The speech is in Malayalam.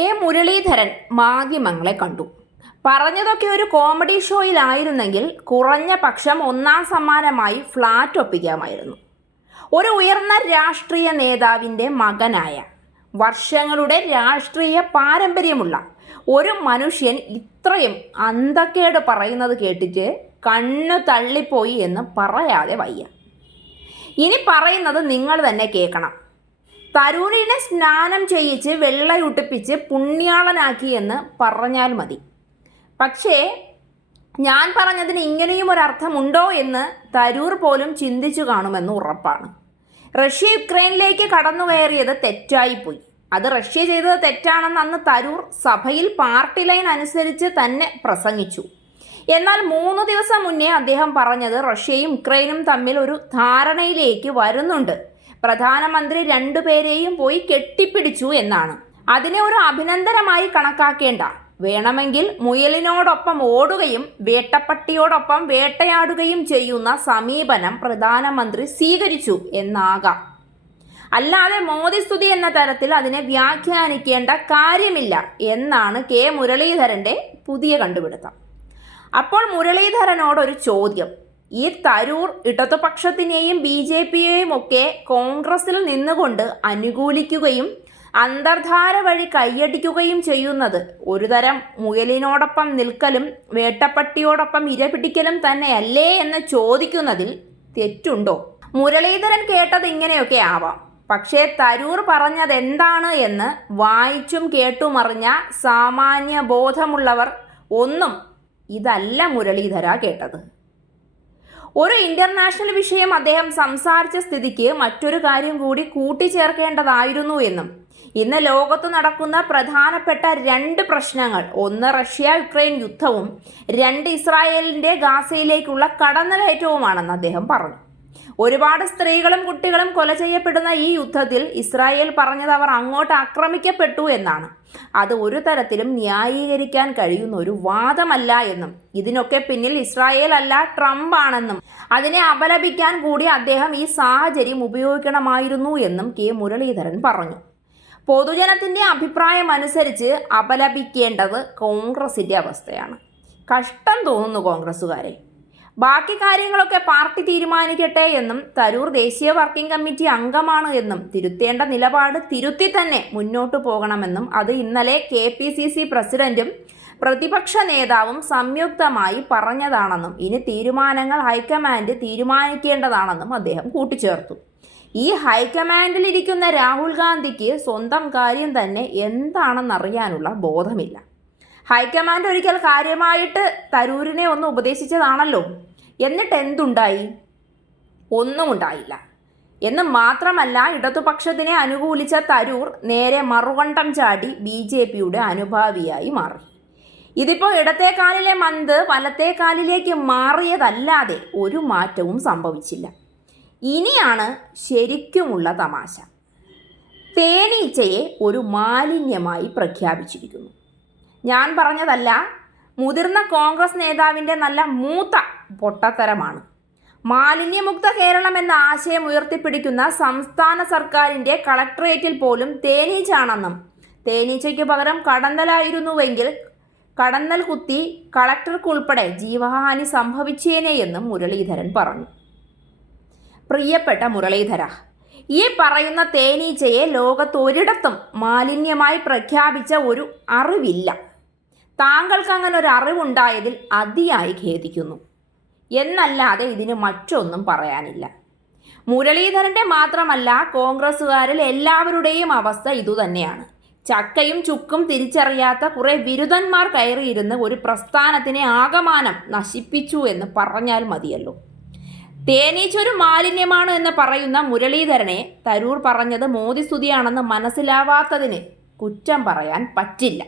കെ മുരളീധരൻ മാധ്യമങ്ങളെ കണ്ടു. പറഞ്ഞതൊക്കെ ഒരു കോമഡി ഷോയിലായിരുന്നെങ്കിൽ കുറഞ്ഞ പക്ഷം ഒന്നാം സമ്മാനമായി ഫ്ലാറ്റ് ഒപ്പിക്കാമായിരുന്നു. ഒരു ഉയർന്ന രാഷ്ട്രീയ നേതാവിൻ്റെ മകനായ, വർഷങ്ങളുടെ രാഷ്ട്രീയ പാരമ്പര്യമുള്ള ഒരു മനുഷ്യൻ ഇത്രയും അന്തക്കേട് പറയുന്നത് കേട്ടിട്ട് കണ്ണു തള്ളിപ്പോയി എന്ന് പറയാതെ വയ്യ. ഇനി പറയുന്നത് നിങ്ങൾ തന്നെ കേൾക്കണം. തരൂരിനെ സ്നാനം ചെയ്യിച്ച് വെള്ളയുട്ടിപ്പിച്ച് പുണ്യാളനാക്കി എന്ന് പറഞ്ഞാൽ മതി. പക്ഷേ ഞാൻ പറഞ്ഞതിന് ഇങ്ങനെയും ഒരർത്ഥമുണ്ടോ എന്ന് തരൂർ പോലും ചിന്തിച്ചു കാണുമെന്ന് ഉറപ്പാണ്. റഷ്യ യുക്രൈനിലേക്ക് കടന്നു കയറിയത് തെറ്റായിപ്പോയി. അത് റഷ്യ ചെയ്തത് തെറ്റാണെന്ന് അന്ന് തരൂർ സഭയിൽ പാർട്ടി ലൈൻ അനുസരിച്ച് തന്നെ പ്രസംഗിച്ചു. എന്നാൽ 3 ദിവസം മുന്നേ അദ്ദേഹം പറഞ്ഞത് റഷ്യയും യുക്രൈനും തമ്മിൽ ഒരു ധാരണയിലേക്ക് വരുന്നുണ്ട്, പ്രധാനമന്ത്രി 2 പേരെയും പോയി കെട്ടിപ്പിടിച്ചു എന്നാണ്. അതിനെ ഒരു അഭിനന്ദനമായി കണക്കാക്കേണ്ട. വേണമെങ്കിൽ മുയലിനോടൊപ്പം ഓടുകയും വേട്ടപ്പട്ടിയോടൊപ്പം വേട്ടയാടുകയും ചെയ്യുന്ന സമീപനം പ്രധാനമന്ത്രി സ്വീകരിച്ചു എന്നാകാം. അല്ലാതെ മോദി സ്തുതി എന്ന തരത്തിൽ അതിനെ വ്യാഖ്യാനിക്കേണ്ട കാര്യമില്ല എന്നാണ് കെ മുരളീധരൻ്റെ പുതിയ കണ്ടുപിടുത്തം. അപ്പോൾ മുരളീധരനോടൊരു ചോദ്യം. ഈ തരൂർ ഇടതുപക്ഷത്തിനെയും BJPയെയും ഒക്കെ കോൺഗ്രസിൽ നിന്നുകൊണ്ട് അനുകൂലിക്കുകയും അന്തർധാര വഴി കൈയടിക്കുകയും ചെയ്യുന്നത് ഒരുതരം മുയലിനോടൊപ്പം നിൽക്കലും വേട്ടപ്പട്ടിയോടൊപ്പം ഇരപിടിക്കലും തന്നെയല്ലേ എന്ന് ചോദിക്കുന്നതിൽ തെറ്റുണ്ടോ? മുരളീധരൻ കേട്ടത് ഇങ്ങനെയൊക്കെ ആവാം. പക്ഷേ തരൂർ പറഞ്ഞതെന്താണ് എന്ന് വായിച്ചും കേട്ടുമറിഞ്ഞ സാമാന്യ ബോധമുള്ളവർ ഒന്നും ഇതല്ല മുരളീധര കേട്ടത്. ഒരു ഇന്റർനാഷണൽ വിഷയം അദ്ദേഹം സംസാരിച്ച സ്ഥിതിക്ക് മറ്റൊരു കാര്യം കൂടി കൂട്ടിച്ചേർക്കേണ്ടതായിരുന്നു എന്നും, ഇന്ന് ലോകത്ത് നടക്കുന്ന പ്രധാനപ്പെട്ട 2 പ്രശ്നങ്ങൾ, 1 റഷ്യ യുക്രൈൻ യുദ്ധവും 2 ഇസ്രായേലിൻ്റെ ഗാസയിലേക്കുള്ള കടന്നുകയറ്റവുമാണെന്ന് അദ്ദേഹം പറഞ്ഞു. ഒരുപാട് സ്ത്രീകളും കുട്ടികളും കൊല ചെയ്യപ്പെടുന്ന ഈ യുദ്ധത്തിൽ ഇസ്രായേൽ പറഞ്ഞത് അവർ അങ്ങോട്ട് ആക്രമിക്കപ്പെട്ടു എന്നാണ്. അത് ഒരു തരത്തിലും ന്യായീകരിക്കാൻ കഴിയുന്ന ഒരു വാദമല്ല എന്നും, ഇതിനൊക്കെ പിന്നിൽ ഇസ്രായേൽ അല്ല ട്രംപ് ആണെന്നും, അതിനെ അപലപിക്കാൻ കൂടി അദ്ദേഹം ഈ സാഹചര്യം ഉപയോഗിക്കണമായിരുന്നു എന്നും കെ മുരളീധരൻ പറഞ്ഞു. പൊതുജനത്തിൻ്റെ അഭിപ്രായം അനുസരിച്ച് അപലപിക്കേണ്ടത് കോൺഗ്രസിൻ്റെ അവസ്ഥയാണ്. കഷ്ടം തോന്നുന്നു കോൺഗ്രസ്സുകാരെ. ബാക്കി കാര്യങ്ങളൊക്കെ പാർട്ടി തീരുമാനിക്കട്ടെ എന്നും, തരൂർ ദേശീയ വർക്കിംഗ് കമ്മിറ്റി അംഗമാണ് എന്നും, തിരുത്തേണ്ട നിലപാട് തിരുത്തി തന്നെ മുന്നോട്ട് പോകണമെന്നും, അത് ഇന്നലെ KPCC പ്രസിഡന്റും പ്രതിപക്ഷ നേതാവും സംയുക്തമായി പറഞ്ഞതാണെന്നും, ഇനി തീരുമാനങ്ങൾ ഹൈക്കമാൻഡ് തീരുമാനിക്കേണ്ടതാണെന്നും അദ്ദേഹം കൂട്ടിച്ചേർത്തു. ഈ ഹൈക്കമാൻഡിലിരിക്കുന്ന രാഹുൽ ഗാന്ധിക്ക് സ്വന്തം കാര്യം തന്നെ എന്താണെന്നറിയാനുള്ള ബോധമില്ല. ഹൈക്കമാൻഡ് ഒരിക്കൽ കാര്യമായിട്ട് തരൂരിനെ ഒന്ന് ഉപദേശിച്ചതാണല്ലോ. എന്നിട്ട് എന്തുണ്ടായി? ഒന്നും ഉണ്ടായില്ല. എന്ന് മാത്രമല്ല, ഇടതുപക്ഷത്തിനെ അനുകൂലിച്ച തരൂർ നേരെ മറുകണ്ഠം ചാടി BJPയുടെ അനുഭാവിയായി മാറി. ഇതിപ്പോൾ ഇടത്തെ കാലിലെ മന്ത് വലത്തെ കാലിലേക്ക് മാറിയതല്ലാതെ ഒരു മാറ്റവും സംഭവിച്ചില്ല. ഇനിയാണ് ശരിക്കുമുള്ള തമാശ. തേനീച്ചയെ ഒരു മാലിന്യമായി പ്രഖ്യാപിച്ചിരിക്കുന്നു. ഞാൻ പറഞ്ഞതല്ല, മുതിർന്ന കോൺഗ്രസ് നേതാവിൻ്റെ നല്ല മൂത്ത പൊട്ടത്തരമാണ്. മാലിന്യമുക്ത കേരളം എന്ന ആശയം ഉയർത്തിപ്പിടിക്കുന്ന സംസ്ഥാന സർക്കാരിൻ്റെ കളക്ടറേറ്റിൽ പോലും തേനീച്ചയാണെന്നും, തേനീച്ചയ്ക്ക് പകരം കടന്നലായിരുന്നുവെങ്കിൽ കടന്നൽ കുത്തി കളക്ടർക്കുൾപ്പെടെ ജീവഹാനി സംഭവിച്ചേനെയെന്നും മുരളീധരൻ പറഞ്ഞു. പ്രിയപ്പെട്ട മുരളീധര, ഈ പറയുന്ന തേനീച്ചയെ ലോകത്തൊരിടത്തും മാലിന്യമായി പ്രഖ്യാപിച്ച ഒരു അറിവില്ല. താങ്കൾക്ക് അങ്ങനെ ഒരു അറിവുണ്ടായതിൽ അതിയായി ഖേദിക്കുന്നു എന്നല്ലാതെ ഇതിന് മറ്റൊന്നും പറയാനില്ല. മുരളീധരൻ്റെ മാത്രമല്ല, കോൺഗ്രസ്സുകാരിൽ എല്ലാവരുടെയും അവസ്ഥ ഇതുതന്നെയാണ്. ചക്കയും ചുക്കും തിരിച്ചറിയാത്ത കുറേ വിരുദ്ധന്മാർ കയറിയിരുന്ന് ഒരു പ്രസ്ഥാനത്തിനെ ആകമാനം നശിപ്പിച്ചു എന്ന് പറഞ്ഞാൽ മതിയല്ലോ. തേനീച്ച ഒരു മാലിന്യമാണ് എന്ന് പറയുന്ന മുരളീധരനെ തരൂർ പറഞ്ഞത് മോദി സ്തുതിയാണെന്ന് മനസ്സിലാവാത്തതിന് കുറ്റം പറയാൻ പറ്റില്ല.